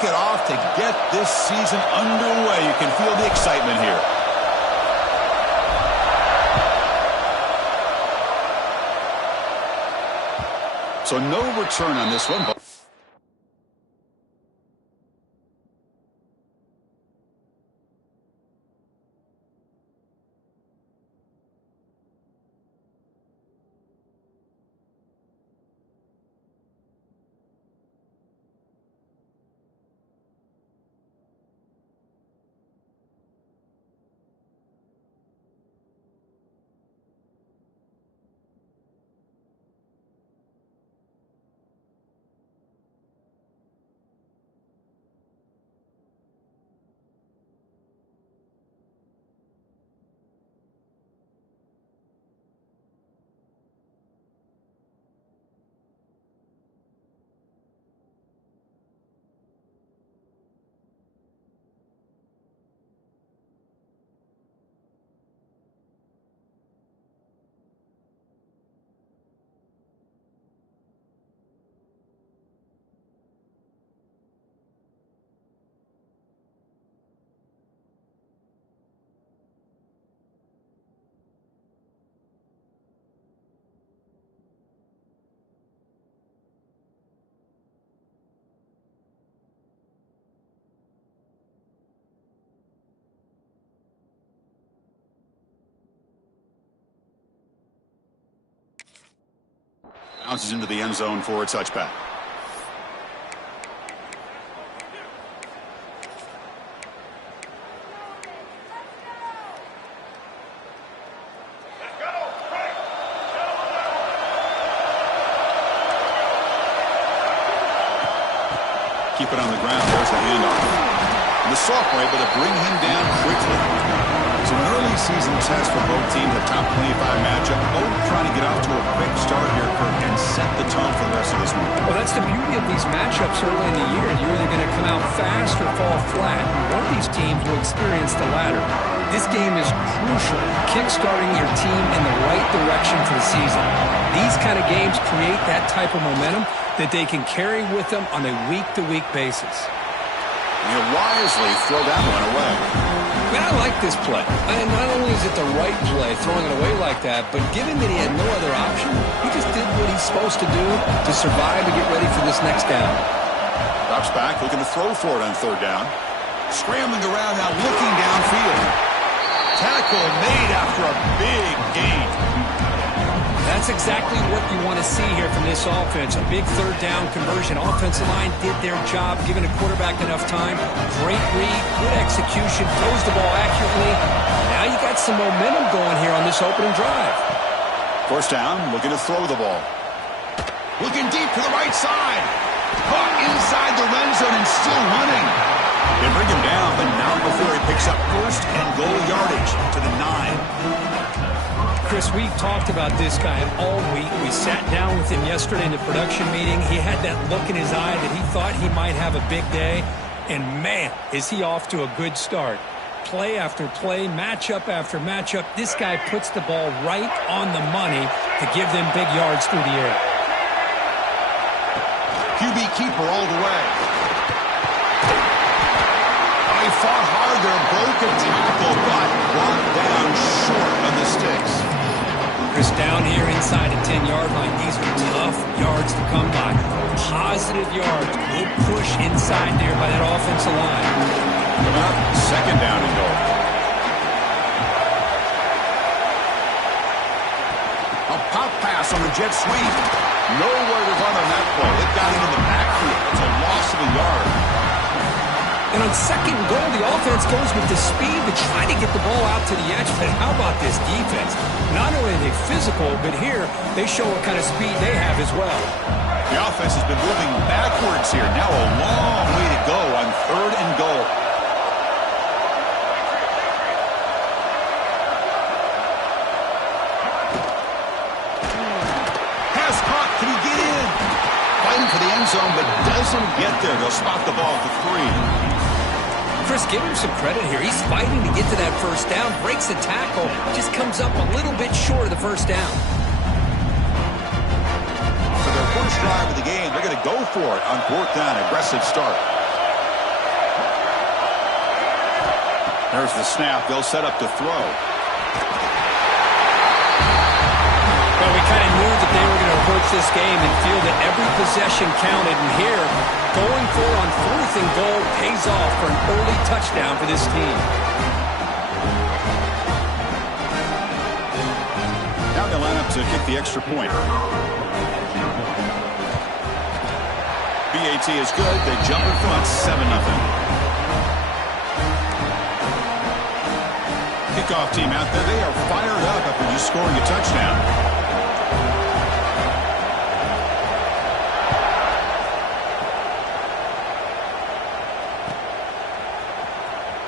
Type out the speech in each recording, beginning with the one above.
kick it off to get this season underway. You can feel the excitement here. So no return on this one. Bounces into the end zone for a touchback. Keep it on the ground. There's the handoff. And the sophomore able to bring him down quickly. It's an early season test for both teams, a top 25 matchup. Both trying to get off to a quick start here, Kirk, and set the tone for the rest of this one. Well, that's the beauty of these matchups early in the year. You're either going to come out fast or fall flat. One of these teams will experience the latter. This game is crucial, kickstarting your team in the right direction for the season. These kind of games create that type of momentum that they can carry with them on a week-to-week basis. He'll wisely throw that one away. Man, I like this play. And not only is it the right play, throwing it away like that, but given that he had no other option, he just did what he's supposed to do to survive and get ready for this next down. Drops back, looking to throw for it on third down. Scrambling around now, looking downfield. Tackle made after a big gain. That's exactly what you want to see here from this offense. A big third down conversion. Offensive line did their job, giving the quarterback enough time. Great read, good execution, throws the ball accurately. Now you got some momentum going here on this opening drive. First down, looking to throw the ball. Looking deep to the right side. Caught inside the red zone and still running. They bring him down, but not before he picks up first and goal yardage to the 9. Chris, we've talked about this guy all week. We sat down with him yesterday in the production meeting. He had that look in his eye that he thought he might have a big day. And, man, is he off to a good start. Play after play, matchup after matchup. This guy puts the ball right on the money to give them big yards through the air. QB keeper all the way. He fought hard there, broke a tackle, but brought down short on the sticks. Chris, down here inside the 10-yard line, these are tough yards to come by. Positive yards, good push inside there by that offensive line. Coming up, second down and goal. A pop pass on the jet sweep. Nowhere to run on that play. It got him in the backfield. It's a loss of a yard. And on second and goal, the offense goes with the speed to try to get the ball out to the edge. But how about this defense? Not only are they physical, but here they show what kind of speed they have as well. The offense has been moving backwards here. Now a long way to go on third and goal. Pass caught. Can he get in? Fighting for the end zone, but doesn't get there. They'll spot the ball at the 3. Chris, give him some credit here. He's fighting to get to that first down, breaks the tackle, just comes up a little bit short of the first down. So their first drive of the game, they're going to go for it on fourth down. Aggressive start. There's the snap. They'll set up to throw. Well, we kind of knew that they were going to approach this game and feel that every possession counted. And here, going for it on 4th and goal pays off for an early touchdown for this team. Now they line up to kick the extra point. BAT is good. They jump in front, 7-0. Kickoff team out there. They are fired up after just scoring a touchdown.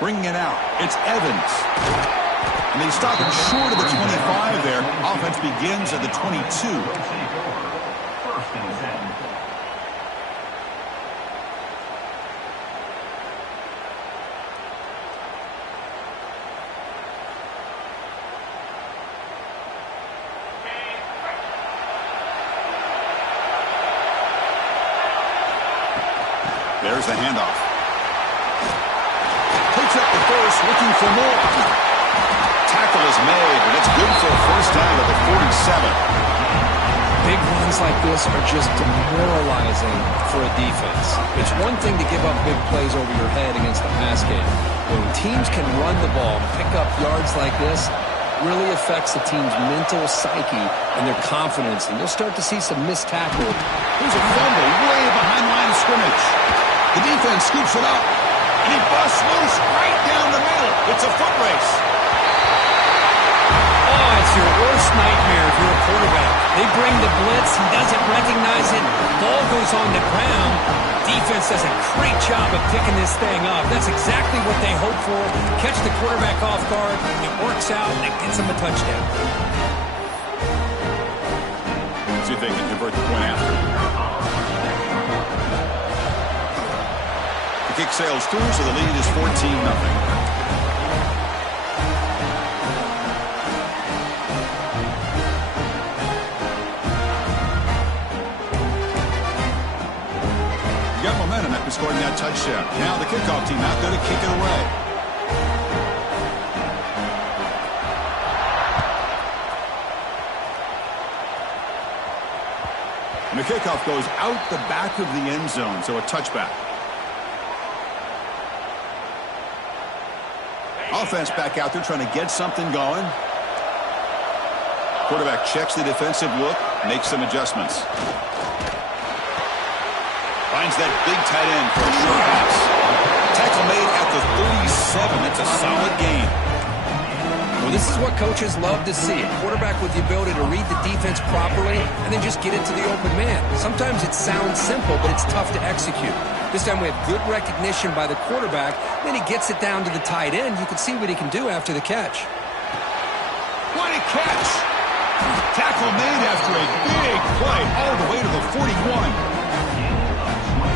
Bringing it out. It's Evans. And they stop him short of the 25 there. Offense begins at the 22. There's the handoff. Takes up the first, looking for more. Tackle is made, but it's good for a first down at the 47. Big runs like this are just demoralizing for a defense. It's one thing to give up big plays over your head against the pass game. When teams can run the ball and pick up yards like this, really affects the team's mental psyche and their confidence, and you'll start to see some missed tackle. There's a fumble way behind line of scrimmage. The defense scoops it up. And he busts loose right down the middle. It's a foot race. Oh, it's your worst nightmare if you're a quarterback. They bring the blitz. He doesn't recognize it. Ball goes on the ground. Defense does a great job of picking this thing up. That's exactly what they hope for. Catch the quarterback off guard. It works out, and it gets them a touchdown. See if they can convert the point after. The kick sails through, so the lead is 14-0. You got momentum after scoring that touchdown. Now the kickoff team out there to kick it away. And the kickoff goes out the back of the end zone, so a touchback. Offense back out there trying to get something going. Quarterback checks the defensive look, makes some adjustments. Finds that big tight end for a short pass. Tackle made at the 37. It's a solid gain. Well, this is what coaches love to see. A quarterback with the ability to read the defense properly and then just get it to the open man. Sometimes it sounds simple, but it's tough to execute. This time we have good recognition by the quarterback. Then he gets it down to the tight end. You can see what he can do after the catch. What a catch! Tackle made after a big play all the way to the 41.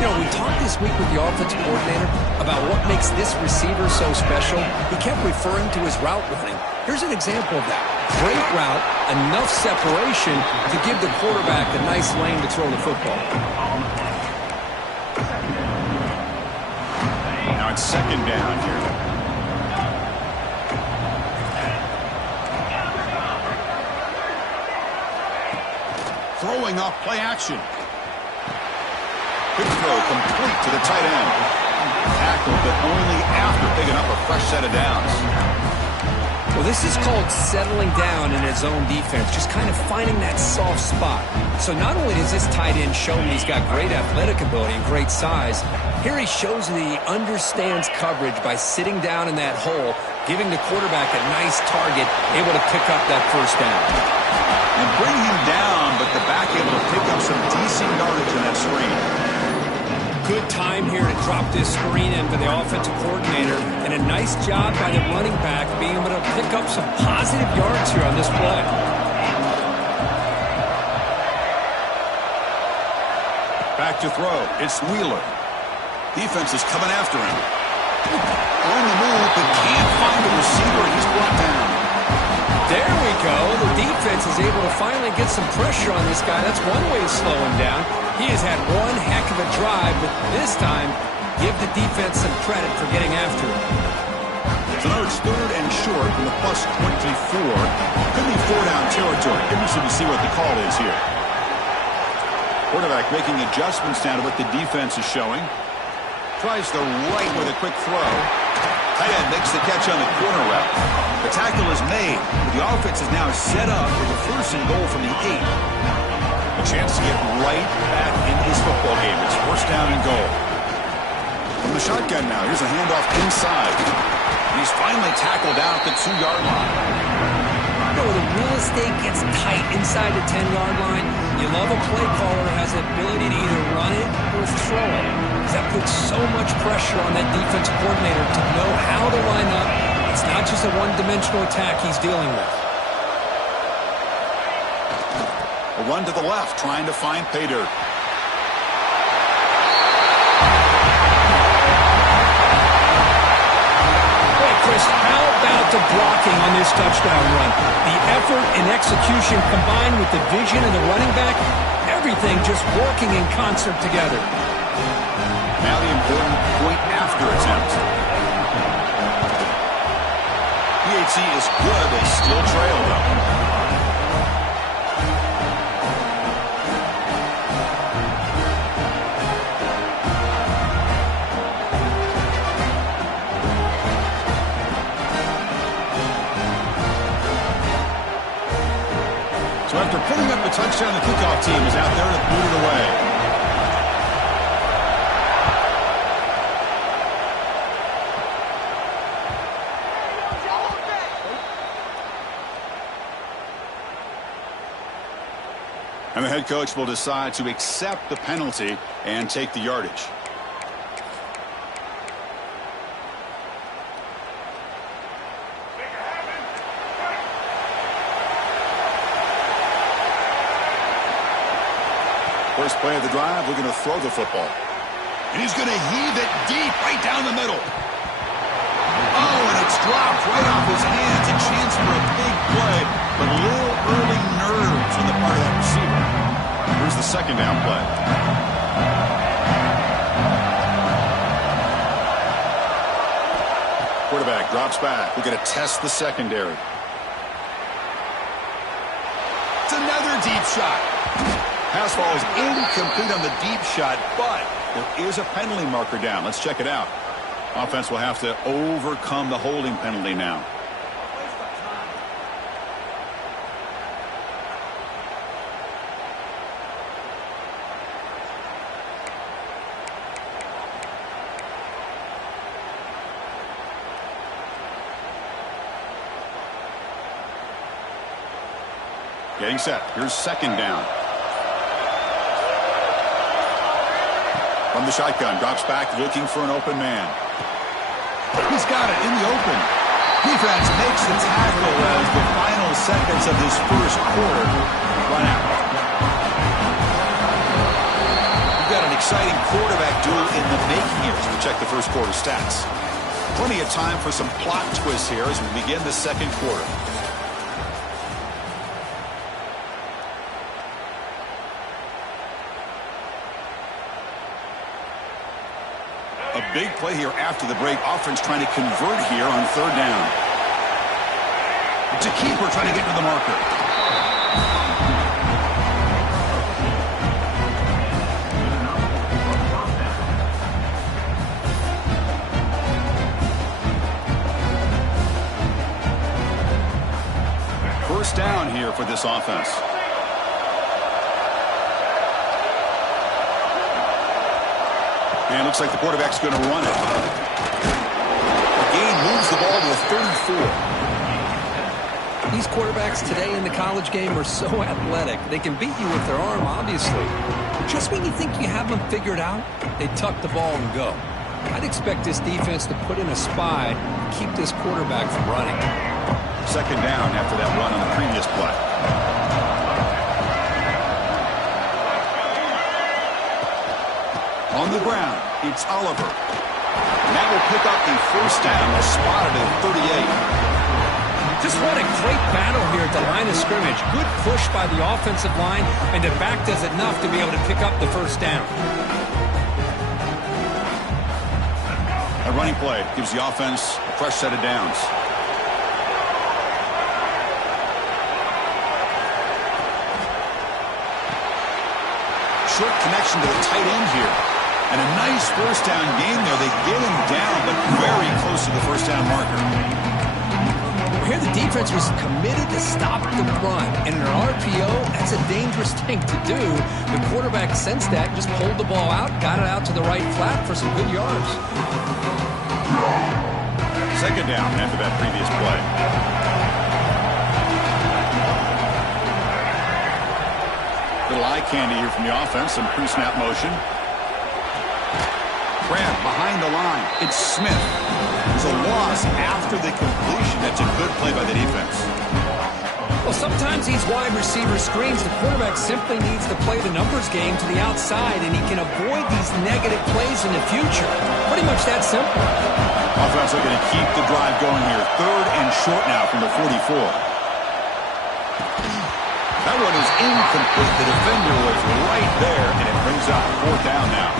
You know, we talked this week with the offensive coordinator about what makes this receiver so special. He kept referring to his route running. Here's an example of that. Great route, enough separation to give the quarterback a nice lane to throw the football. Now it's second down here. Throwing off play action. Quick throw complete to the tight end. Tackled, but only after picking up a fresh set of downs. Well, this is called settling down in his own defense, just kind of finding that soft spot. So not only does this tight end show that he's got great athletic ability and great size, here he shows that he understands coverage by sitting down in that hole, giving the quarterback a nice target, able to pick up that first down. And bring him down, but the back able to pick up some decent yardage in that screen. Good time here to drop this screen in for the offensive coordinator, and a nice job by the running back being able to pick up some positive yards here on this play. Back to throw. It's Wheeler. Defense is coming after him. On the move, but can't find a receiver. He's brought down. There we go. The defense is able to finally get some pressure on this guy. That's one way to slow him down. He has had one heck of a drive, but this time, give the defense some credit for getting after him. So So now it's 3rd and short from the +24. Could be 4-down territory. Interesting to see what the call is here. Quarterback making adjustments down to what the defense is showing. Tries the right with a quick throw. Tight end makes the catch on the corner route. The tackle is made. The offense is now set up with a 1st and goal from the 8. A chance to get right back in this football game. It's 1st down and goal. From the shotgun now, here's a handoff inside. He's finally tackled out the 2-yard line. You know, the real estate gets tight inside the 10-yard line. You love a play caller who has the ability to either run it or throw it. That puts so much pressure on that defensive coordinator to know how to line up. It's not just a one-dimensional attack he's dealing with. A run to the left, trying to find pay dirt. Chris, how about the blocking on this touchdown run? The effort and execution combined with the vision of the running back, everything just working in concert together. Now the important point after attempt. Hbcu is good. They still trail, though. So after putting up a touchdown, the kickoff team is out there to boot it away. And the head coach will decide to accept the penalty and take the yardage. First play of the drive, we're going to throw the football. And he's going to heave it deep right down the middle. Oh, and it's dropped right off his hands. A chance for a big play, but a little early nerves on the part of that receiver. Here's the 2nd down play. Quarterback drops back. We're going to test the secondary. It's another deep shot. Pass falls incomplete on the deep shot, but there is a penalty marker down. Let's check it out. Offense will have to overcome the holding penalty now. Getting set. Here's 2nd down. From the shotgun, drops back looking for an open man. He's got it in the open. Defense makes the tackle as the final seconds of this 1st quarter run out. We've got an exciting quarterback duel in the making here as we check the 1st quarter stats. Plenty of time for some plot twists here as we begin the 2nd quarter. A big play here after the break. Offense trying to convert here on 3rd down. It's a keeper trying to get to the marker. First down here for this offense. And it looks like the quarterback's going to run it. The gain moves the ball to the 34. These quarterbacks today in the college game are so athletic. They can beat you with their arm, obviously. Just when you think you have them figured out, they tuck the ball and go. I'd expect this defense to put in a spy to keep this quarterback from running. 2nd down after that run on the previous play. On the ground, it's Oliver. And that will pick up the 1st down, spotted at 38. Just what a great battle here at the line of scrimmage. Good push by the offensive line, and the back does enough to be able to pick up the 1st down. A running play gives the offense a fresh set of downs. Short connection to the tight end here. And a nice first down gain there. They get him down, but very close to the first down marker. Here the defense was committed to stop the run. And in an RPO, that's a dangerous thing to do. The quarterback sensed that, just pulled the ball out, got it out to the right flat for some good yards. Second down after that previous play. Little eye candy here from the offense. Some pre-snap motion. Grab behind the line. It's Smith. There's a loss after the completion. That's a good play by the defense. Well, sometimes these wide receiver screens, the quarterback simply needs to play the numbers game to the outside, and he can avoid these negative plays in the future. Pretty much that simple. Offense looking to keep the drive going here. Third and short now from the 44. That one is incomplete. The defender was right there, and it brings up fourth down now.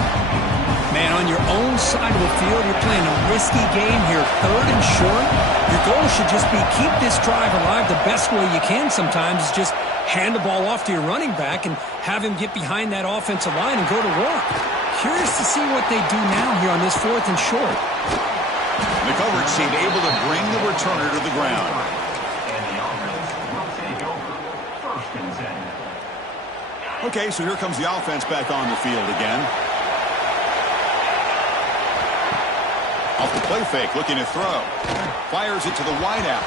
Man, on your own side of the field, you're playing a risky game here. Third and short. Your goal should just be keep this drive alive the best way you can sometimes is just hand the ball off to your running back and have him get behind that offensive line and go to work. Curious to see what they do now here on this fourth and short. The coverage team able to bring the returner to the ground. Okay, so here comes the offense back on the field again. Off the play fake, looking to throw. Fires it to the wideout.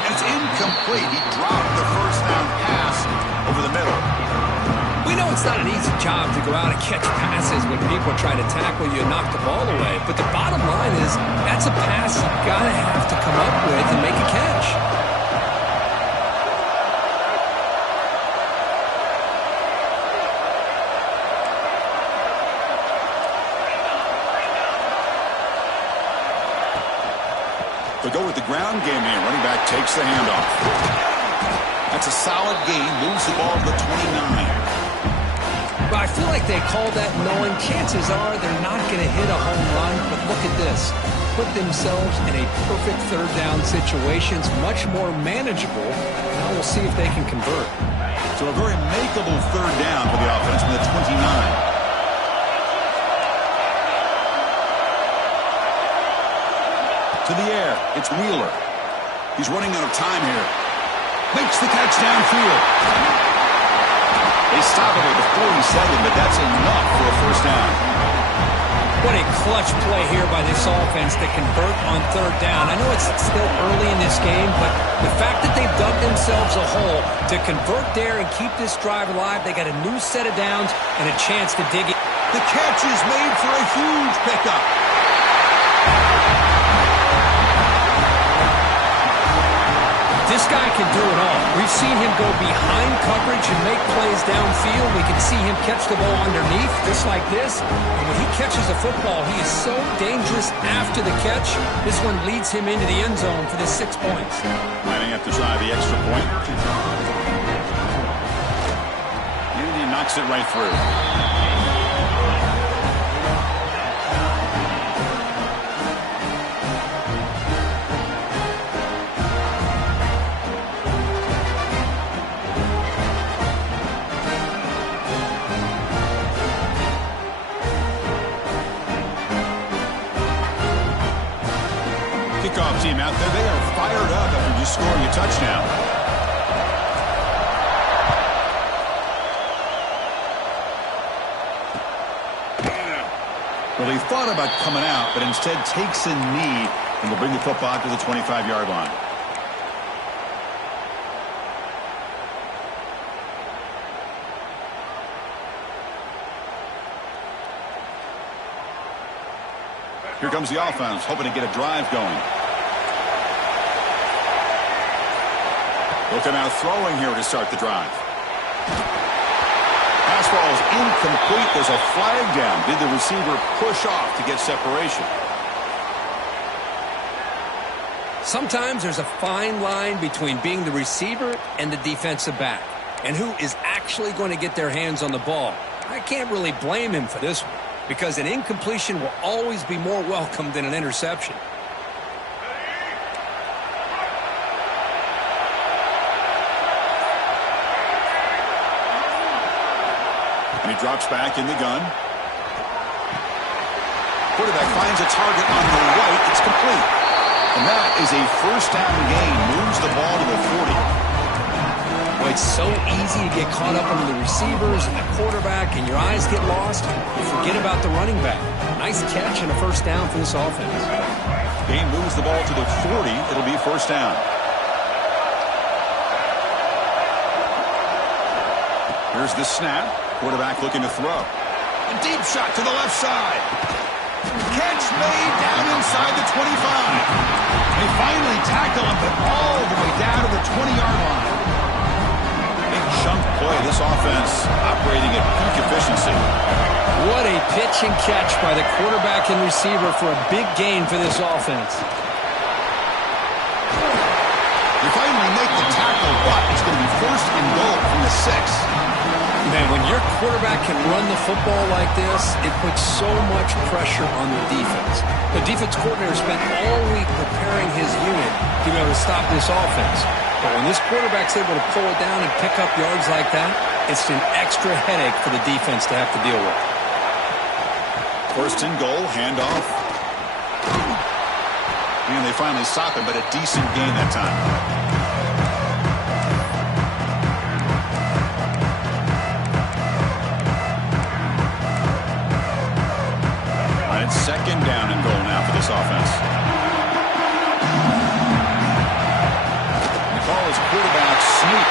And it's incomplete. He dropped the first down pass over the middle. We know it's not an easy job to go out and catch passes when people are trying to tackle you and knock the ball away. But the bottom line is that's a pass you gotta have to come up with and make a catch. They go with the ground game here. Running back takes the handoff. That's a solid gain. Moves the ball to the 29. But I feel like they call that knowing chances are they're not going to hit a home run. But look at this. Put themselves in a perfect third down situation. It's much more manageable. Now we'll see if they can convert. So a very makeable third down for the offense from the 29. To the air, it's Wheeler. He's running out of time here. Makes the catch downfield. They stop him at the 47, but that's enough for a first down. What a clutch play here by this offense to convert on third down. I know it's still early in this game, but the fact that they've dug themselves a hole to convert there and keep this drive alive, they got a new set of downs and a chance to dig it. The catch is made for a huge pickup. This guy can do it all. We've seen him go behind coverage and make plays downfield. We can see him catch the ball underneath, just like this. And when he catches a football, he is so dangerous after the catch. This one leads him into the end zone for the 6 points. Might have to try the extra point. And he knocks it right through. Kickoff team out there. They are fired up after just scoring a touchdown. Well, he thought about coming out, but instead takes a knee and will bring the football to the 25-yard line. Here comes the offense, hoping to get a drive going. Looking out throwing here to start the drive. Pass ball is incomplete. There's a flag down. Did the receiver push off to get separation? Sometimes there's a fine line between being the receiver and the defensive back, and who is actually going to get their hands on the ball. I can't really blame him for this one. because an incompletion will always be more welcome than an interception. And he drops back in the gun. Quarterback finds a target on the right. It's complete. And that is a first down gain. Moves the ball to the 40. Well, it's so easy to get caught up under the receivers and the quarterback, and your eyes get lost. You forget about the running back. Nice catch and a first down for this offense. Gain moves the ball to the 40. It'll be first down. Here's the snap. Quarterback looking to throw. A deep shot to the left side. Catch made down inside the 25. They finally tackle him, but all the way down to the 20-yard line. Big chunk play. This offense operating at peak efficiency. What a pitch and catch by the quarterback and receiver for a big gain for this offense. They finally make the tackle, but it's going to be first and goal from the 6. Man, when your quarterback can run the football like this, it puts so much pressure on the defense. The defense coordinator spent all week preparing his unit to be able to stop this offense. But when this quarterback's able to pull it down and pick up yards like that, it's an extra headache for the defense to have to deal with. First and goal, handoff. And they finally stop him, but a decent gain that time. Second down and goal now for this offense. The call is quarterback sneak.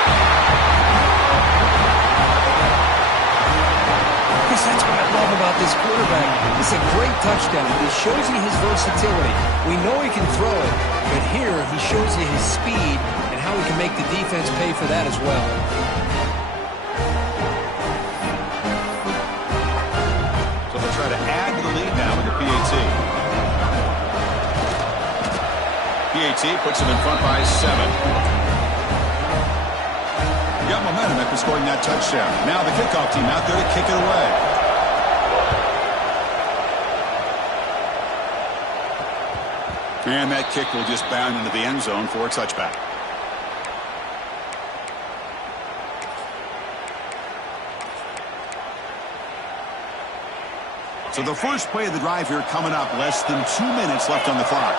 Chris, that's what I love about this quarterback. It's a great touchdown. He shows you his versatility. We know he can throw it, but here he shows you his speed and how he can make the defense pay for that as well. So they'll try to add to the lead now with the PAT. PAT puts them in front by 7. You got momentum after scoring that touchdown. Now the kickoff team out there to kick it away. And that kick will just bound into the end zone for a touchback. So the first play of the drive here coming up. Less than 2 minutes left on the clock.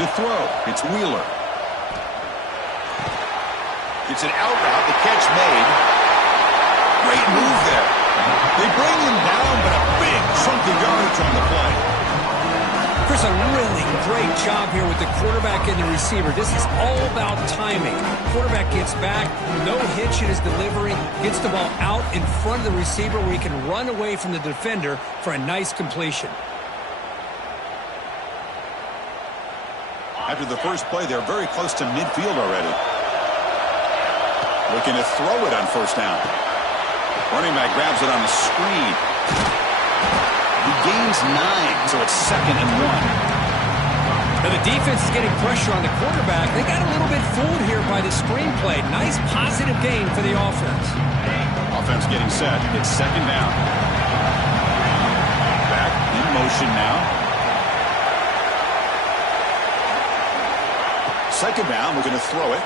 To throw, it's Wheeler. It's an out route. The catch made. Great move there. They bring him down, but a big chunk of yardage on the play. Chris, a really great job here with the quarterback and the receiver. This is all about timing. Quarterback gets back, no hitch in his delivery, gets the ball out in front of the receiver where he can run away from the defender for a nice completion. After the first play, they're very close to midfield already. Looking to throw it on first down. Running back grabs it on the screen. He gains 9, so it's 2nd and 1. Now the defense is getting pressure on the quarterback. They got a little bit fooled here by the screen play. Nice positive gain for the offense. Offense getting set. It's 2nd down. Back in motion now. 2nd down. We're going to throw it.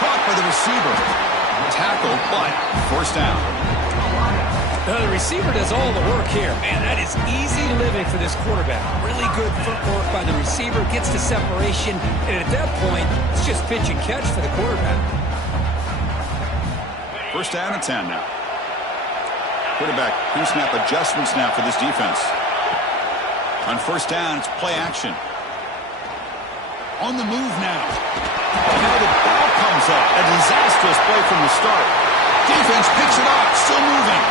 Caught by the receiver. Tackle, but first down. Now the receiver does all the work here. Man, that is easy living for this quarterback. Really good footwork by the receiver. Gets the separation. And at that point, it's just pitch and catch for the quarterback. First down and 10 now. Quarterback pre-snap adjustments now for this defense. On first down, it's play action. On the move now. And now the ball comes up. A disastrous play from the start. Defense picks it up. Still moving.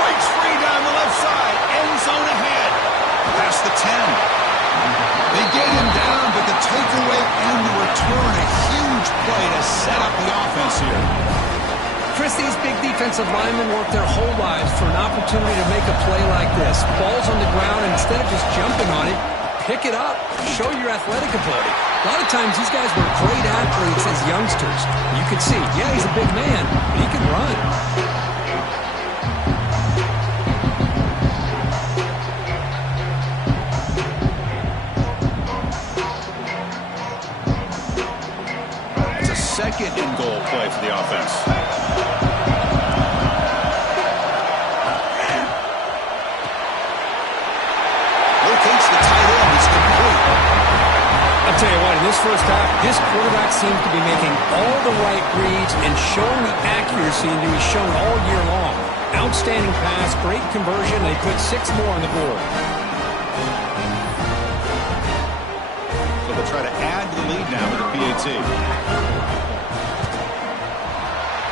Breaks free down the left side. End zone ahead. Past the 10. They get him down, but the takeaway and the return. A huge play to set up the offense here. Chris, these big defensive linemen work their whole lives for an opportunity to make a play like this. Ball's on the ground, and instead of just jumping on it, Pick it up. Show your athletic ability. A lot of times these guys were great athletes as youngsters. You can see, yeah, he's a big man, but he can run. Second and goal play for the offense. Locates the tight end. It's complete. I'll tell you what, in this first half, this quarterback seems to be making all the right reads and showing the accuracy that he's shown all year long. Outstanding pass, great conversion. They put 6 more on the board. So they'll try to add to the lead now with the PAT.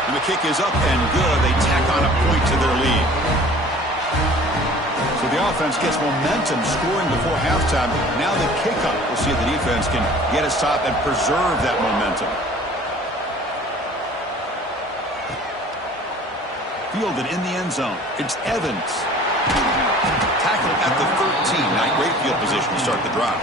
The kick is up and good. They tack on a point to their lead. So the offense gets momentum scoring before halftime. Now the kickoff. We'll see if the defense can get a stop and preserve that momentum. Fielded in the end zone. It's Evans. Tackled at the 13. Not great field position to start the drive.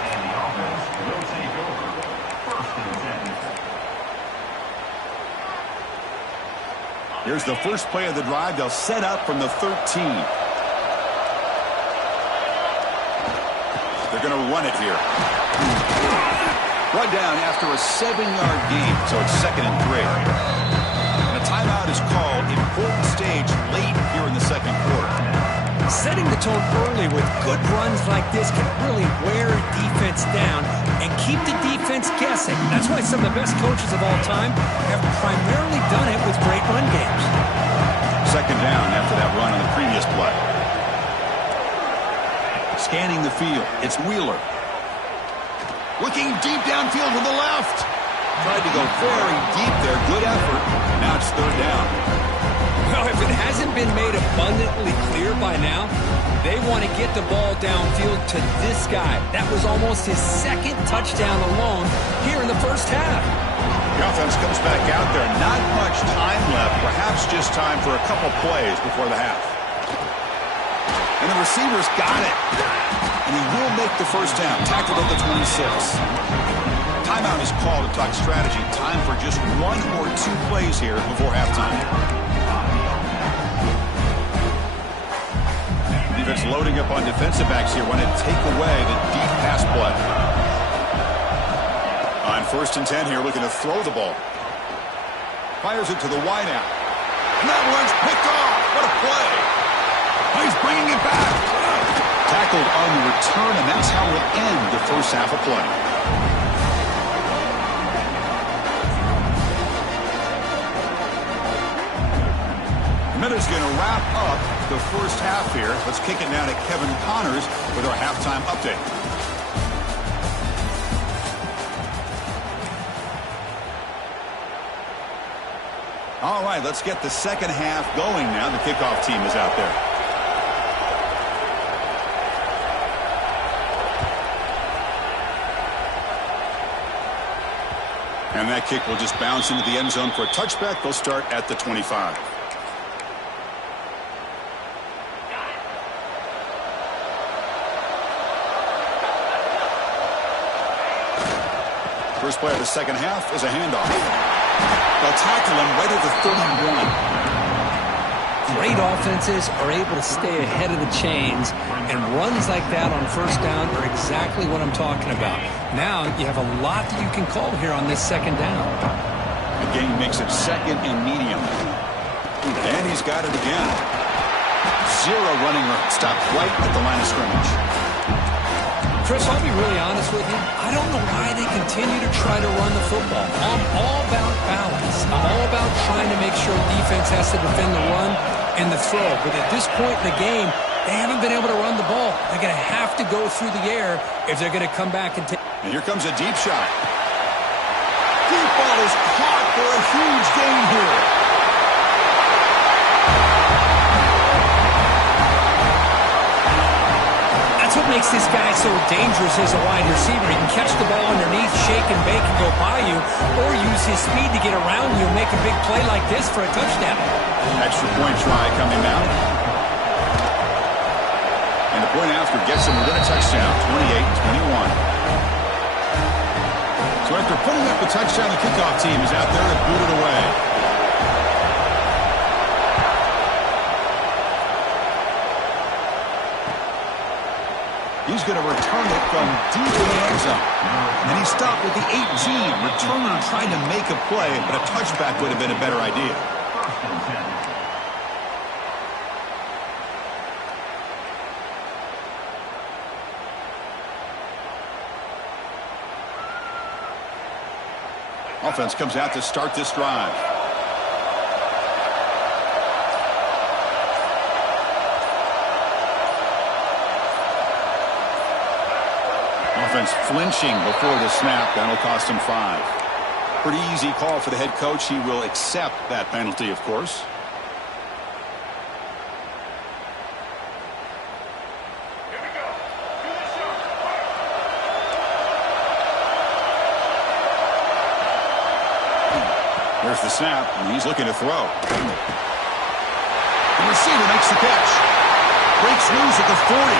Here's the first play of the drive. They'll set up from the 13. They're going to run it here. Run down after a 7-yard gain, so it's 2nd and 3. And a timeout is called. Important stage late here in the second quarter. Setting the tone early with good runs like this can really wear a defense down and keep the defense guessing. That's why some of the best coaches of all time have primarily done it with great run games. 2nd down after that run on the previous play. Scanning the field, it's Wheeler. Looking deep downfield to the left. Tried to go very deep there. Good effort. Now it's 3rd down. Well, if it hasn't been made abundantly clear by now, they want to get the ball downfield to this guy. That was almost his 2nd touchdown alone here in the first half. The offense comes back out there. Not much time left. Perhaps just time for a couple plays before the half. And the receiver's got it. And he will make the first down. Tackled at the 26. Timeout is called to talk strategy. Time for just 1 or 2 plays here before halftime. Defense loading up on defensive backs here. Want to take away the deep pass play. On 1st and 10 here, looking to throw the ball. Fires it to the wideout. And that one's picked off. What a play. He's bringing it back. Tackled on the return, and that's how we'll end the first half of play. Minute's going to wrap up the first half here. Let's kick it now to Kevin Connors with our halftime update. All right, let's get the second half going now. The kickoff team is out there. And that kick will just bounce into the end zone for a touchback. They'll start at the 25. First play of the second half is a handoff. They'll tackle him right at the 31. Great offenses are able to stay ahead of the chains, and runs like that on 1st down are exactly what I'm talking about. Now you have a lot that you can call here on this 2nd down. The game makes it 2nd and medium. And he's got it again. 0 running room. Stopped right at the line of scrimmage. Chris, I'll be really honest with you. I don't know why they continue to try to run the football. I'm all about balance. I'm all about trying to make sure defense has to defend the run and the throw. But at this point in the game, they haven't been able to run the ball. They're going to have to go through the air if they're going to come back and take. And here comes a deep shot. Deep ball is caught for a huge gain here. That's what makes this guy so dangerous as a wide receiver. He can catch the ball underneath, shake and bake and go by you, or use his speed to get around you and make a big play like this for a touchdown. Extra point try coming out. And the point after gets him within a touchdown, 28-21. So after putting up a touchdown, the kickoff team is out there to boot it away. He's going to return it from deep in the end zone. And he stopped with the 18. Returner trying to make a play, but a touchback would have been a better idea. Offense comes out to start this drive. Offense flinching before the snap. That'll cost him 5. Pretty easy call for the head coach. He will accept that penalty, of course. There's the snap, and he's looking to throw. The receiver makes the catch. Breaks loose at the 40.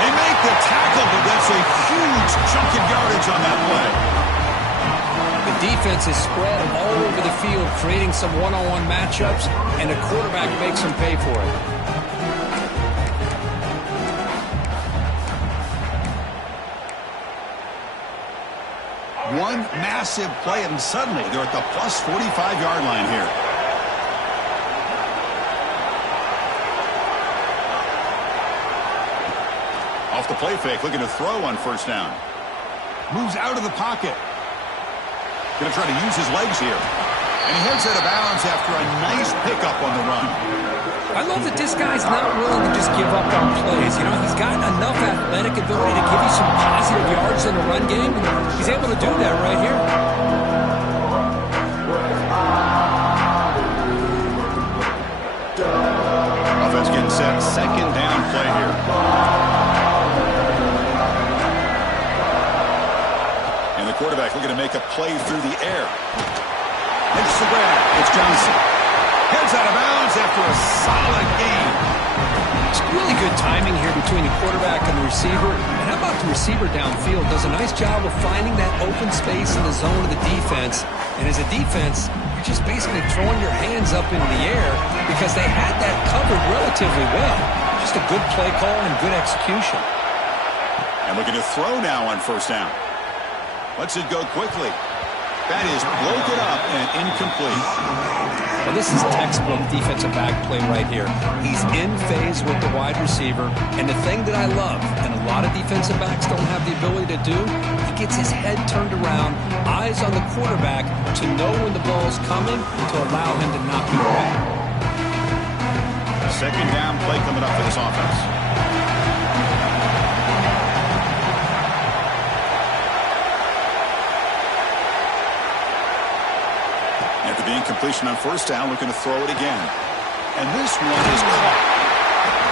They make the tackle, but that's a huge chunk of yardage on that play. The defense is spread all over the field, creating some one-on-one matchups, and the quarterback makes them pay for it. One massive play, and suddenly they're at the plus 45-yard line here. Off the play fake, looking to throw on first down. Moves out of the pocket. Going to try to use his legs here. And he heads out of bounds after a nice pickup on the run. I love that this guy's not willing to just give up on plays. You know, he's got enough athletic ability to give you some positive yards in the run game. He's able to do that right here. Offense getting set. Second down play here. And the quarterback looking to make a play through the air. Makes the grab. It's Johnson. Heads out of bounds after a solid game. It's really good timing here between the quarterback and the receiver. And how about the receiver downfield? Does a nice job of finding that open space in the zone of the defense. And as a defense, you're just basically throwing your hands up into the air because they had that covered relatively well. Just a good play call and good execution. And looking to throw now on first down. Lets it go quickly. That is broken up and incomplete. Well, this is textbook defensive back play right here. He's in phase with the wide receiver. And the thing that I love, and a lot of defensive backs don't have the ability to do, he gets his head turned around, eyes on the quarterback to know when the ball's coming and to allow him to knock it away. Second down play coming up for this offense. After the incompletion on first down, looking to throw it again. And this one is caught.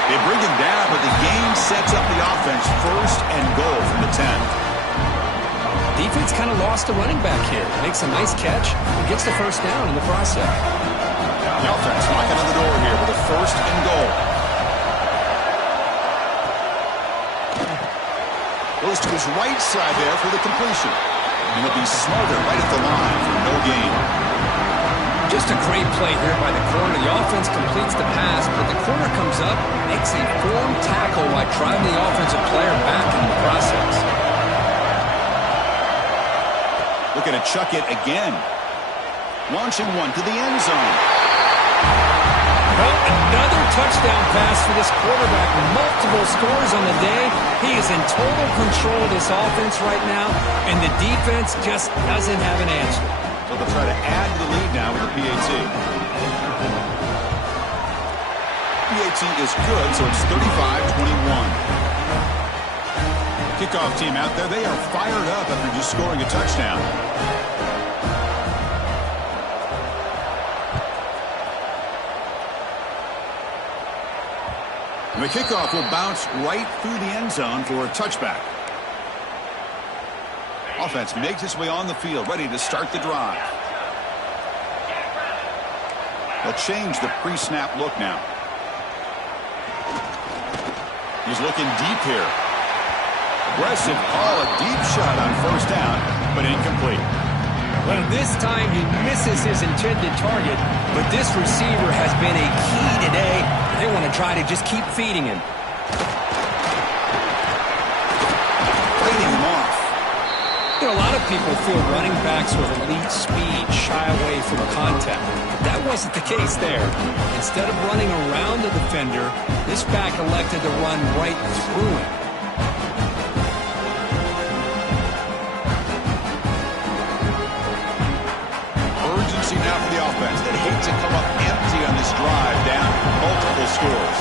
They bring him down, but the game sets up the offense first and goal from the 10. Defense kind of lost a running back here. Makes a nice catch and gets the first down in the process. The offense knocking on the door here with a first and goal. Goes to his right side there for the completion. And he'll be smothered right at the line for no gain. Just a great play here by the corner. The offense completes the pass, but the corner comes up, makes a firm tackle while driving the offensive player back in the process. Looking to chuck it again. Launching one to the end zone. Well, another touchdown pass for this quarterback. Multiple scores on the day. He is in total control of this offense right now, and the defense just doesn't have an answer. So they'll try to add to the lead now with the PAT. PAT is good, so it's 35-21. Kickoff team out there, they are fired up after just scoring a touchdown. And the kickoff will bounce right through the end zone for a touchback. Offense makes its way on the field, ready to start the drive. They'll change the pre-snap look now. He's looking deep here. Aggressive call, a deep shot on first down, but incomplete. Well, this time he misses his intended target, but this receiver has been a key today. They want to try to just keep feeding him. Leading him off. You know, a lot of people feel running backs with elite speed shy away from contact. That wasn't the case there. Instead of running around the defender, this back elected to run right through him. Urgency now for the offense. They'd hate to come up empty on this drive, down multiple scores.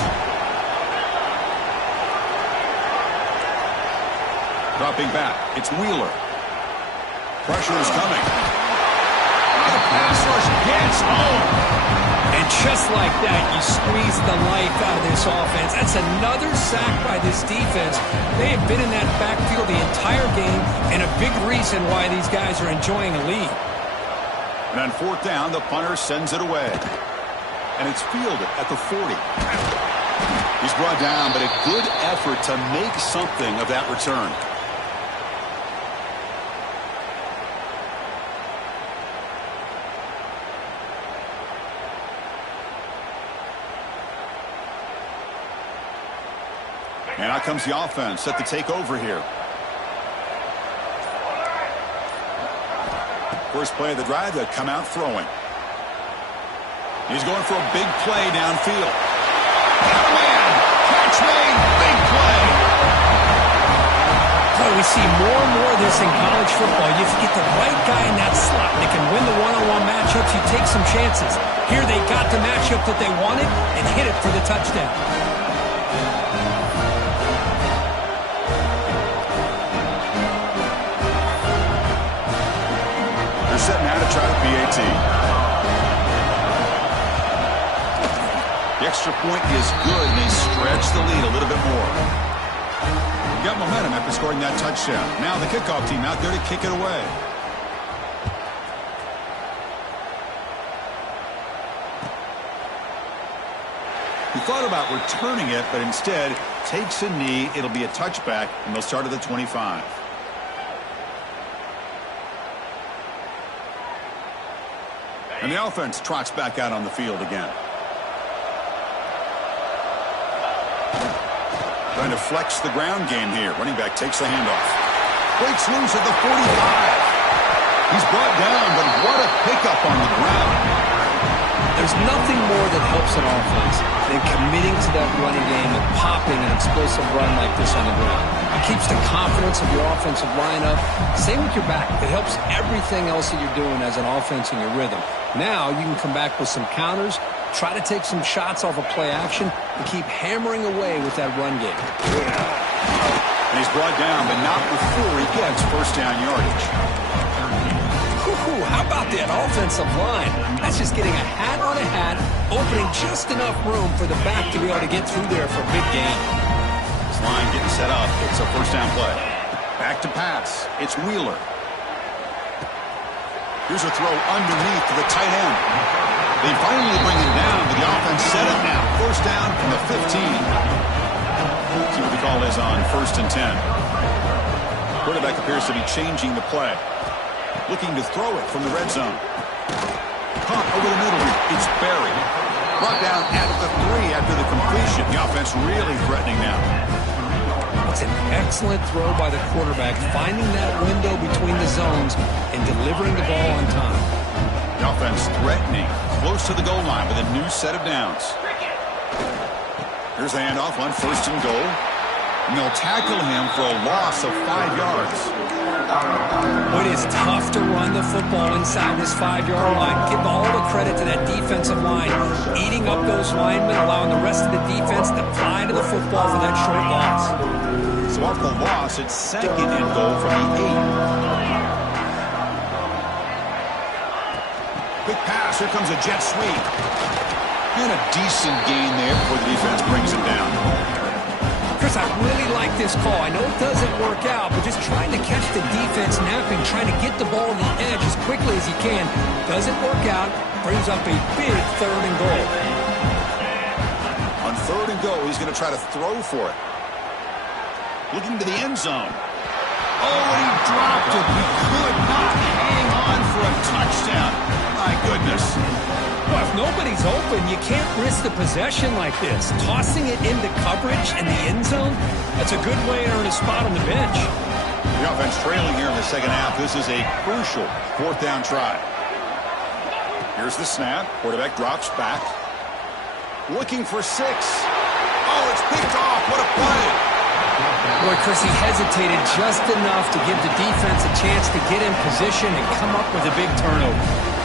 Dropping back, it's Wheeler. Pressure is coming. The pass rush gets home. And just like that, you squeeze the life out of this offense. That's another sack by this defense. They have been in that backfield the entire game, and a big reason why these guys are enjoying a lead. And on fourth down, the punter sends it away. And it's fielded at the 40. He's brought down, but a good effort to make something of that return. And out comes the offense set to take over here. First play of the drive, they'll come out throwing. He's going for a big play downfield. Oh, man! Catch made! Big play! Boy, we see more and more of this in college football. If you get the right guy in that slot that can win the one-on-one matchups, you take some chances. Here they got the matchup that they wanted and hit it for the touchdown. Set now to try the PAT. The extra point is good, and they stretch the lead a little bit more. Got momentum after scoring that touchdown. Now the kickoff team out there to kick it away. He thought about returning it, but instead takes a knee. It'll be a touchback, and they'll start at the 25. And the offense trots back out on the field again. Trying to flex the ground game here. Running back takes the handoff. Breaks loose at the 45. He's brought down, but what a pickup on the ground. There's nothing more that helps an offense than committing to that running game and popping an explosive run like this on the ground. It keeps the confidence of your offensive line up. Same with your back. It helps everything else that you're doing as an offense in your rhythm. Now you can come back with some counters, try to take some shots off of play action, and keep hammering away with that run game. And he's brought down, but not before he gets first down yardage. How about that offensive line? That's just getting a hat on a hat, opening just enough room for the back to be able to get through there for a big gain. This line getting set up. It's a first down play. Back to pass. It's Wheeler. Here's a throw underneath to the tight end. They finally bring him down, but the offense set it now. First down from the 15. See what the call is on 1st and 10. Quarterback appears to be changing the play. Looking to throw it from the red zone. Caught over the middle. It's Barry. Brought down at the 3 after the completion. The offense really threatening now. It's an excellent throw by the quarterback, finding that window between the zones and delivering the ball on time. The offense threatening, close to the goal line with a new set of downs. Here's the handoff on 1st and goal. And they'll tackle him for a loss of 5 yards. It is tough to run the football inside this 5-yard line. Give all the credit to that defensive line, eating up those linemen, allowing the rest of the defense to fly to the football for that short loss. So off the loss, it's 2nd and goal from the 8. Quick pass, here comes a jet sweep. And a decent gain there before the defense brings him down. Chris, I really like this call. I know it doesn't work out, but just trying to catch the defense napping, trying to get the ball on the edge as quickly as he can. Doesn't work out, brings up a big 3rd and goal. On 3rd and goal, he's going to try to throw for it. looking to the end zone. Oh, and he dropped it. He could not hang on for a touchdown. My goodness. Well, if nobody's open, you can't risk the possession like this. Tossing it into coverage in the end zone, that's a good way to earn a spot on the bench. The offense trailing here in the second half. This is a crucial fourth down try. Here's the snap. Quarterback drops back. Looking for 6. Oh, it's picked off. What a play. Boy, Chris, he hesitated just enough to give the defense a chance to get in position and come up with a big turnover.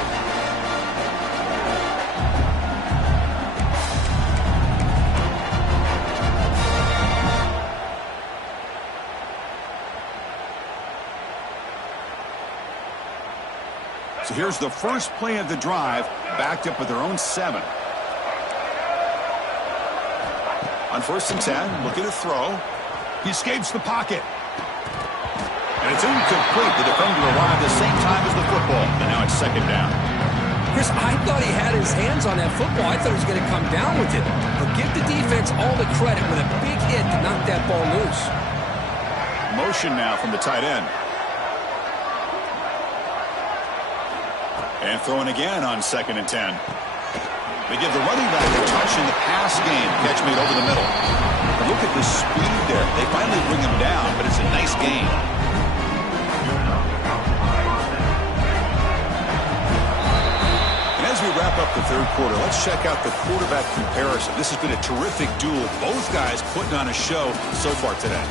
So here's the first play of the drive, backed up with their own 7. On 1st and 10, looking to throw. He escapes the pocket. And it's incomplete. The defender arrived at the same time as the football. And now it's 2nd down. Chris, I thought he had his hands on that football. I thought he was going to come down with it. But give the defense all the credit with a big hit to knock that ball loose. Motion now from the tight end. And throwing again on 2nd and 10. They give the running back a touch in the pass game. Catch made over the middle. But look at the speed there. They finally bring him down, but it's a nice gain. And as we wrap up the third quarter, let's check out the quarterback comparison. This has been a terrific duel. Both guys putting on a show so far today.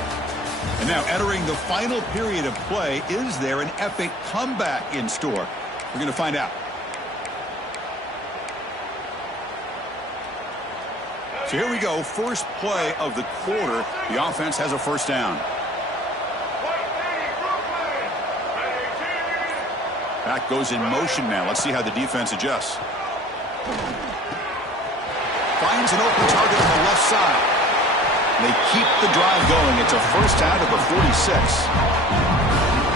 And now entering the final period of play, is there an epic comeback in store? We're going to find out. So here we go. First play of the quarter. The offense has a first down. Back goes in motion now. Let's see how the defense adjusts. Finds an open target on the left side. They keep the drive going. It's a first down to the 46.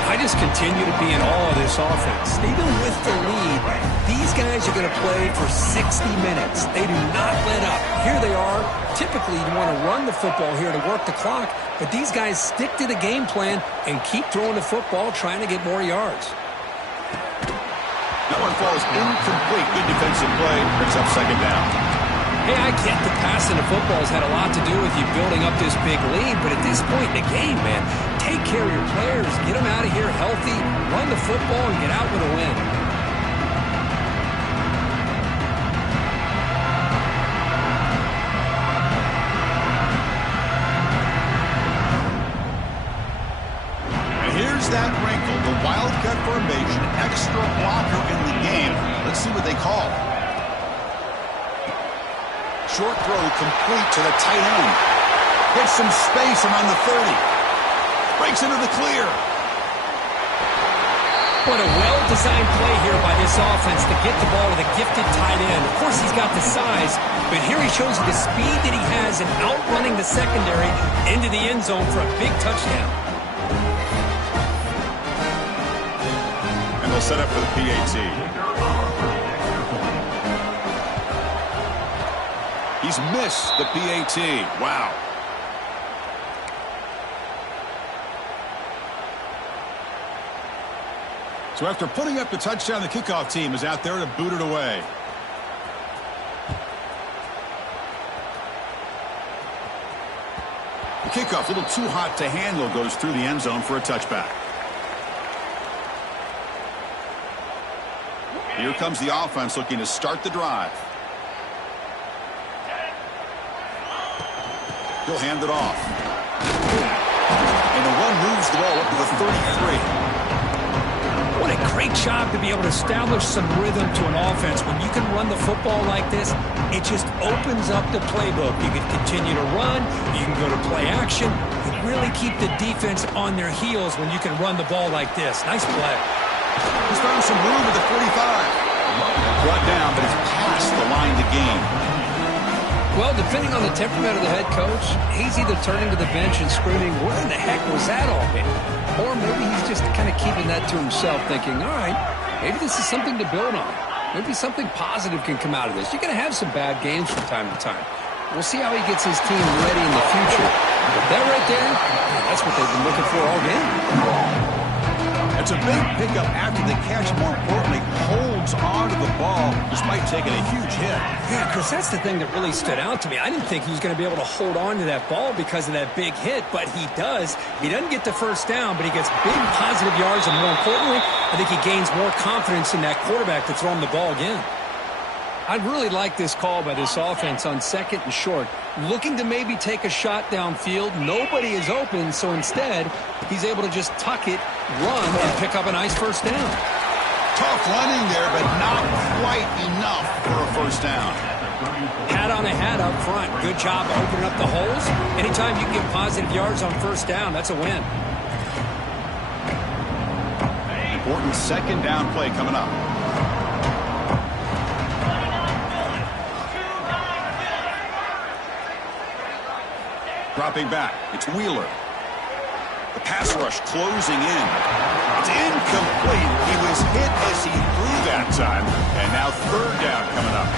I just continue to be in awe of this offense. Even with the lead, these guys are going to play for 60 minutes. They do not let up. Here they are. Typically, you want to run the football here to work the clock, but these guys stick to the game plan and keep throwing the football, trying to get more yards. That one falls incomplete. Good defensive play. Brings up 2nd down. Hey, I get the passing of football has had a lot to do with you building up this big lead, but at this point in the game, man, take care of your players, get them out of here healthy, run the football, and get out with a win. And here's that wrinkle, the Wildcat formation, extra blocker in the game. Let's see what they call. Short throw complete to the tight end. Gets some space around the 30. Breaks into the clear. What a well-designed play here by this offense to get the ball to the gifted tight end. Of course, he's got the size, but here he shows you the speed that he has in outrunning the secondary into the end zone for a big touchdown. And they'll set up for the PAT. He's missed the PAT. Wow. So after putting up the touchdown, the kickoff team is out there to boot it away. The kickoff, a little too hot to handle, goes through the end zone for a touchback. Here comes the offense looking to start the drive. He'll hand it off. And the run moves the ball up to the 33. What a great job to be able to establish some rhythm to an offense. When you can run the football like this, it just opens up the playbook. You can continue to run. You can go to play action. You really keep the defense on their heels when you can run the ball like this. Nice play. He's found some room at the 45. Brought down, but it's past the line to gain. Well, depending on the temperament of the head coach, he's either turning to the bench and screaming, where the heck was that all been? Or maybe he's just kind of keeping that to himself, thinking, all right, maybe this is something to build on. Maybe something positive can come out of this. You're going to have some bad games from time to time. We'll see how he gets his team ready in the future. But that right there, that's what they've been looking for all game. It's a big pickup after the catch. More importantly, holds on to the ball despite taking a huge hit. Yeah, Chris, that's the thing that really stood out to me. I didn't think he was going to be able to hold on to that ball because of that big hit, but he does. He doesn't get the first down, but he gets big positive yards, and more importantly, I think he gains more confidence in that quarterback to throw him the ball again. I really like this call by this offense on 2nd and short. Looking to maybe take a shot downfield. Nobody is open, so instead, he's able to just tuck it, run, and pick up a nice first down. Tough running there, but not quite enough for a first down. Hat on a hat up front. Good job opening up the holes. Anytime you can get positive yards on first down, that's a win. Important 2nd down play coming up. Dropping back, it's Wheeler. The pass rush closing in. It's incomplete. He was hit as he threw that time. And now 3rd down coming up.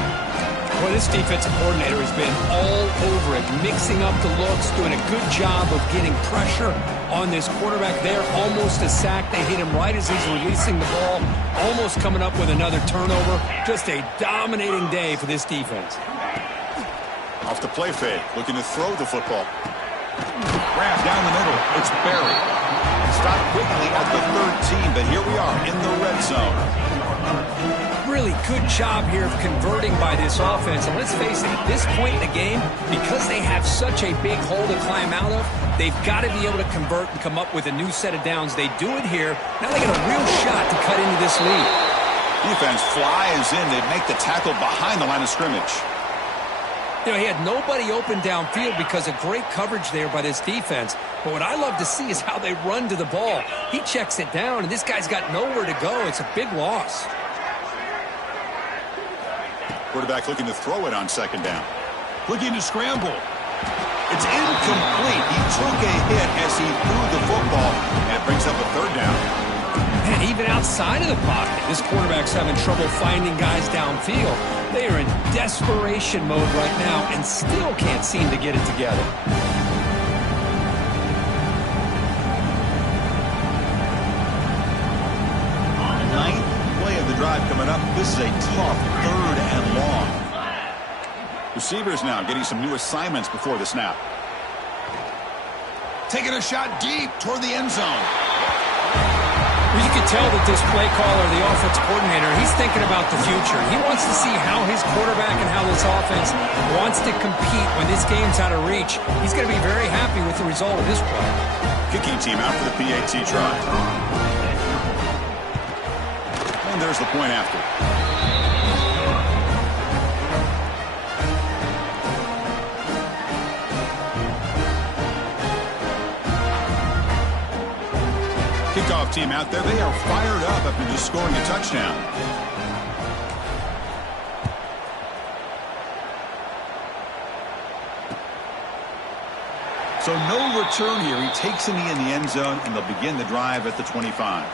Well, this defensive coordinator has been all over it, mixing up the looks, doing a good job of getting pressure on this quarterback there. Almost a sack. They hit him right as he's releasing the ball. Almost coming up with another turnover. Just a dominating day for this defense. Off the play fake, looking to throw the football. Grab down the middle. It's Barry. Stopped quickly at the 13, but here we are in the red zone. Really good job here of converting by this offense. And let's face it, at this point in the game, because they have such a big hole to climb out of, they've got to be able to convert and come up with a new set of downs. They do it here. Now they get a real shot to cut into this lead. Defense flies in. They make the tackle behind the line of scrimmage. You know, he had nobody open downfield because of great coverage there by this defense. But what I love to see is how they run to the ball. He checks it down, and this guy's got nowhere to go. It's a big loss. Quarterback looking to throw it on 2nd down. Looking to scramble. It's incomplete. He took a hit as he threw the football, and it brings up a 3rd down. And even outside of the pocket, this quarterback's having trouble finding guys downfield. They are in desperation mode right now and still can't seem to get it together. 9th play of the drive coming up. This is a tough 3rd and long. Receivers now getting some new assignments before the snap. Taking a shot deep toward the end zone. Well, you can tell that this play caller, the offense coordinator, he's thinking about the future. He wants to see how his quarterback and how this offense wants to compete when this game's out of reach. He's going to be very happy with the result of this play. Kicking team out for the PAT try. And there's the point after. Kickoff team out there. They are fired up after just scoring a touchdown. So no return here. He takes in the end zone, and they'll begin the drive at the 25.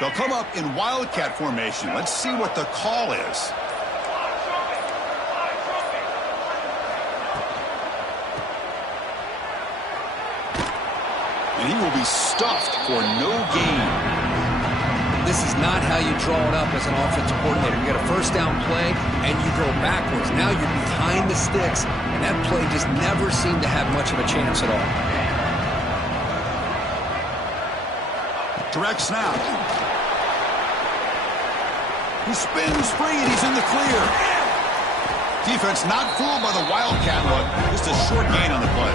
They'll come up in wildcat formation. Let's see what the call is. And he will be stuffed for no gain. This is not how you draw it up as an offensive coordinator. You got a first down play, and you go backwards. Now you're behind the sticks, and that play just never seemed to have much of a chance at all. Direct snap. He spins free, and he's in the clear. Defense not fooled by the wildcat look. Just a short gain on the play.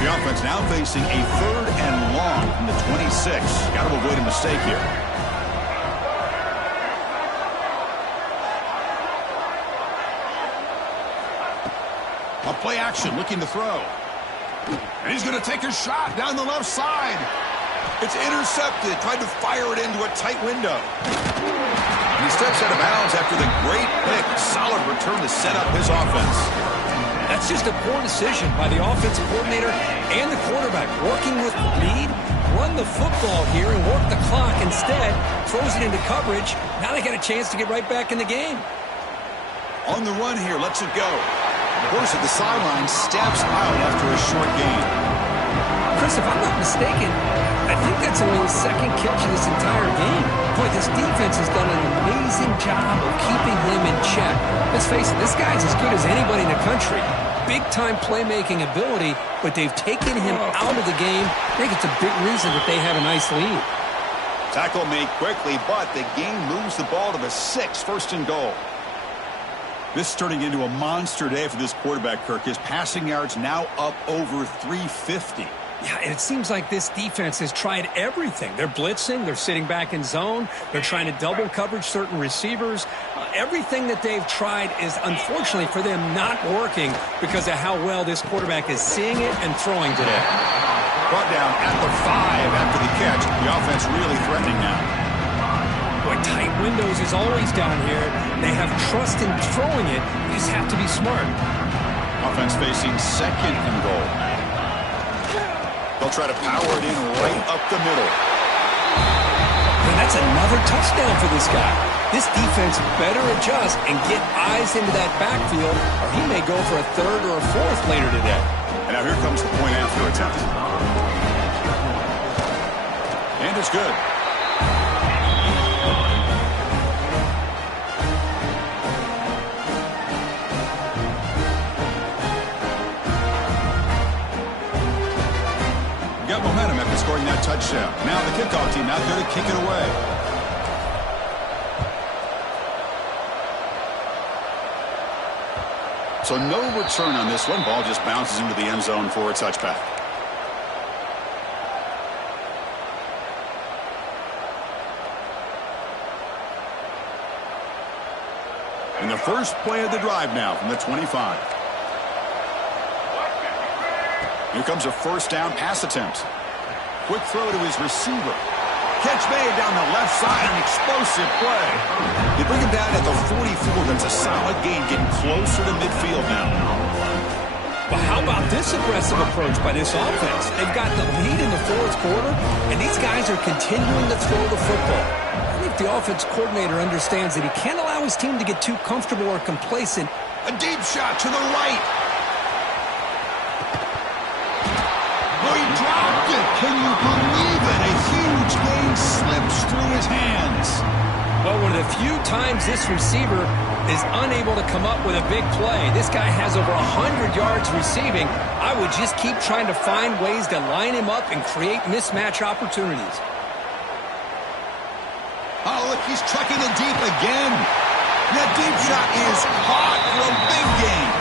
The offense now facing a 3rd and long from the 26. Got to avoid a mistake here. A play action, looking to throw. And he's going to take a shot down the left side. It's intercepted, tried to fire it into a tight window. And he steps out of bounds after the great pick. Solid return to set up his offense. That's just a poor decision by the offensive coordinator and the quarterback. Working with the lead, run the football here and work the clock. Instead, throws it into coverage. Now they got a chance to get right back in the game. On the run here, lets it go. Horse at the sideline steps out after a short gain. Chris, if I'm not mistaken, I think that's only his second catch of this entire game. Boy, this defense has done an amazing job of keeping him in check. Let's face it, this guy's as good as anybody in the country. Big-time playmaking ability, but they've taken him out of the game. I think it's a big reason that they have a nice lead. Tackle made quickly, but the game moves the ball to the 6, first and goal. This is turning into a monster day for this quarterback, Kirk. His passing yards now up over 350. Yeah, and it seems like this defense has tried everything. They're blitzing. They're sitting back in zone. They're trying to double coverage certain receivers. Everything that they've tried is, unfortunately for them, not working because of how well this quarterback is seeing it and throwing today. Brought down at the 5 after the catch. The offense really threatening now. Boy, tight windows is always down here. They have trust in throwing it. You just have to be smart. Offense facing second and goal. They'll try to power it in right up the middle. And that's another touchdown for this guy. This defense better adjust and get eyes into that backfield, or he may go for a third or a fourth later today. And now here comes the point after attempt. And it's good. Got momentum after scoring that touchdown. Now the kickoff team out there to kick it away. So no return on this one. Ball just bounces into the end zone for a touchback. And the first play of the drive now from the 25. Here comes a first down pass attempt. Quick throw to his receiver. Catch made down the left side, an explosive play. They bring him down at the 44. That's a solid gain, getting closer to midfield now. Well, how about this aggressive approach by this offense? They've got the lead in the fourth quarter, and these guys are continuing to throw the football. I think the offense coordinator understands that he can't allow his team to get too comfortable or complacent. A deep shot to the right. Oh, he dropped it. Can you believe it? A huge gain slips through his hands. Well, one of the few times this receiver is unable to come up with a big play. This guy has over 100 yards receiving. I would just keep trying to find ways to line him up and create mismatch opportunities. Oh, look, he's trucking it deep again. That deep shot is caught for a big gain.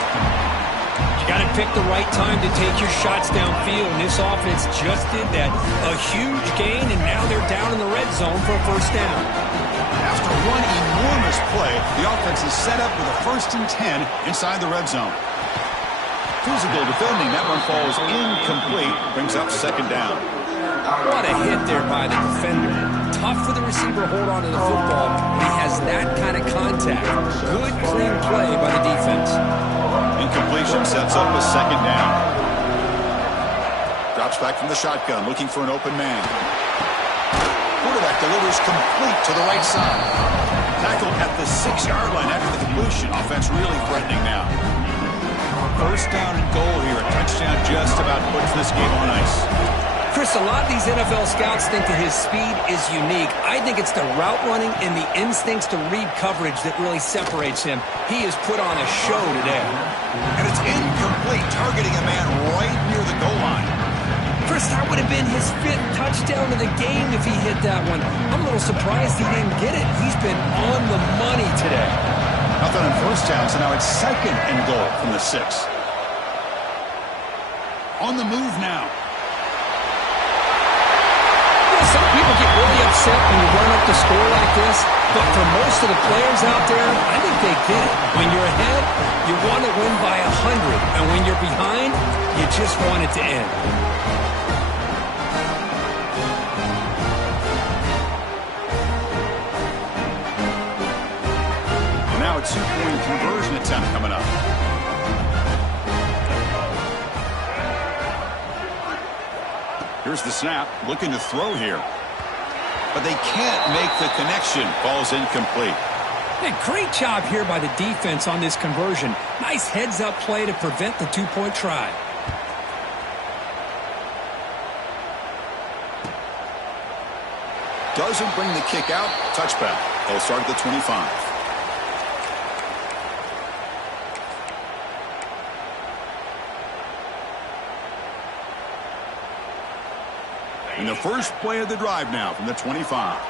You got to pick the right time to take your shots downfield, and this offense just did that. A huge gain, and now they're down in the red zone for a first down. After one enormous play, the offense is set up with a 1st and 10 inside the red zone. Physical defending. That one falls incomplete. Brings up second down. What a hit there by the defender. Tough for the receiver to hold on to the football when he has that kind of contact. Good, clean play by the defense. Incompletion sets up a second down. Drops back from the shotgun, looking for an open man. Quarterback delivers complete to the right side. Tackled at the 6-yard line after the completion. Offense really threatening now. First down and goal here. A touchdown just about puts this game on ice. Chris, a lot of these NFL scouts think that his speed is unique. I think it's the route running and the instincts to read coverage that really separates him. He has put on a show today. And it's incomplete, targeting a man right near the goal line. Chris, that would have been his 5th touchdown of the game if he hit that one. I'm a little surprised he didn't get it. He's been on the money today. Nothing on first down, so now it's second and goal from the 6. On the move now. Some people get really upset when you run up the score like this, but for most of the players out there, I think they get it. When you're ahead, you want to win by 100, and when you're behind, you just want it to end. attempt coming up. Here's the snap, looking to throw here. But they can't make the connection. Ball's incomplete. Hey, great job here by the defense on this conversion. Nice heads-up play to prevent the two-point try. Doesn't bring the kick out. Touchback. They'll start at the 25. In the first play of the drive now from the 25.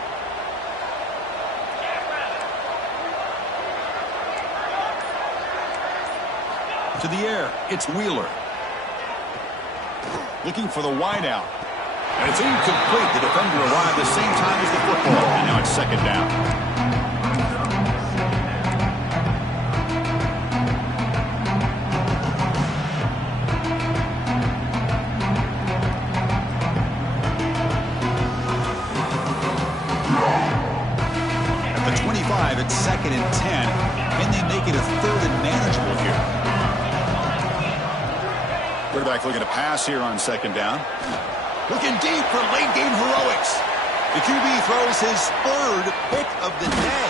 To the air, it's Wheeler. Looking for the wideout. And it's incomplete. The defender arrived the same time as the football. And now it's second down. At the 25, it's second and 10. Can they make it a third and manageable here? Quarterback looking to pass here on second down. Looking deep for late-game heroics. The QB throws his third pick of the day.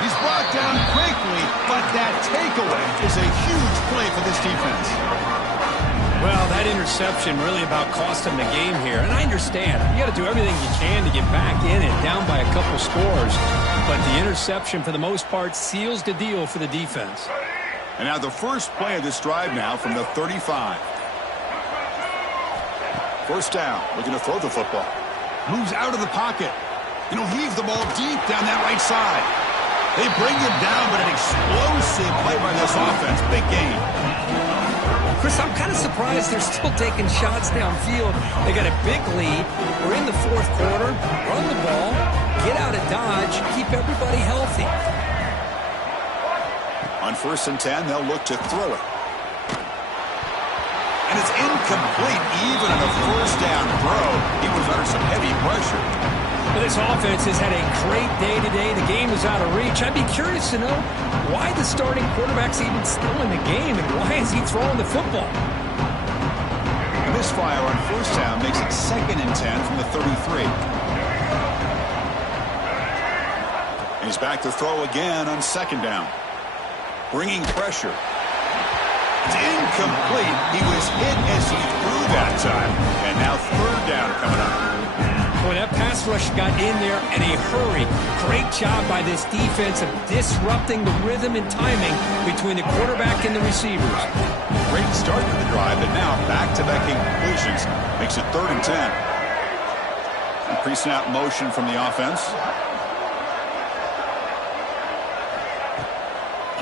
He's brought down quickly, but that takeaway is a huge play for this defense. Well, that interception really about cost him the game here. And I understand. You got to do everything you can to get back in it, down by a couple scores. But the interception, for the most part, seals the deal for the defense. And now the first play of this drive now from the 35. First down, looking to throw the football. Moves out of the pocket. And he'll heave the ball deep down that right side. They bring him down, but an explosive play by this offense. Big game. Chris, I'm kind of surprised they're still taking shots downfield. They got a big lead. We're in the fourth quarter. Run the ball. Get out of Dodge. Keep everybody healthy. On first and 10, they'll look to throw it. And it's incomplete even on a first down throw. He was under some heavy pressure. Well, this offense has had a great day today. The game is out of reach. I'd be curious to know why the starting quarterback's even still in the game and why is he throwing the football? A misfire on first down makes it second and 10 from the 33. And he's back to throw again on second down. Bringing pressure. It's incomplete. He was hit as he threw that time. And now third down coming up. Boy, that pass rush got in there in a hurry. Great job by this defense of disrupting the rhythm and timing between the quarterback and the receivers. Great start to the drive, but now back-to-back completions. Makes it third and 10. Pre-snap motion from the offense.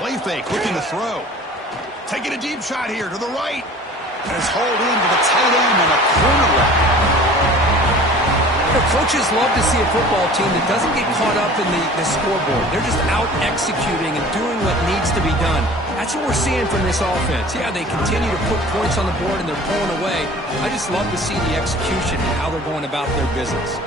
Play fake, looking to throw. Taking a deep shot here to the right. And it's hauled in to the tight end and a corner route. The coaches love to see a football team that doesn't get caught up in the scoreboard. They're just out executing and doing what needs to be done. That's what we're seeing from this offense. Yeah, they continue to put points on the board and they're pulling away. I just love to see the execution and how they're going about their business.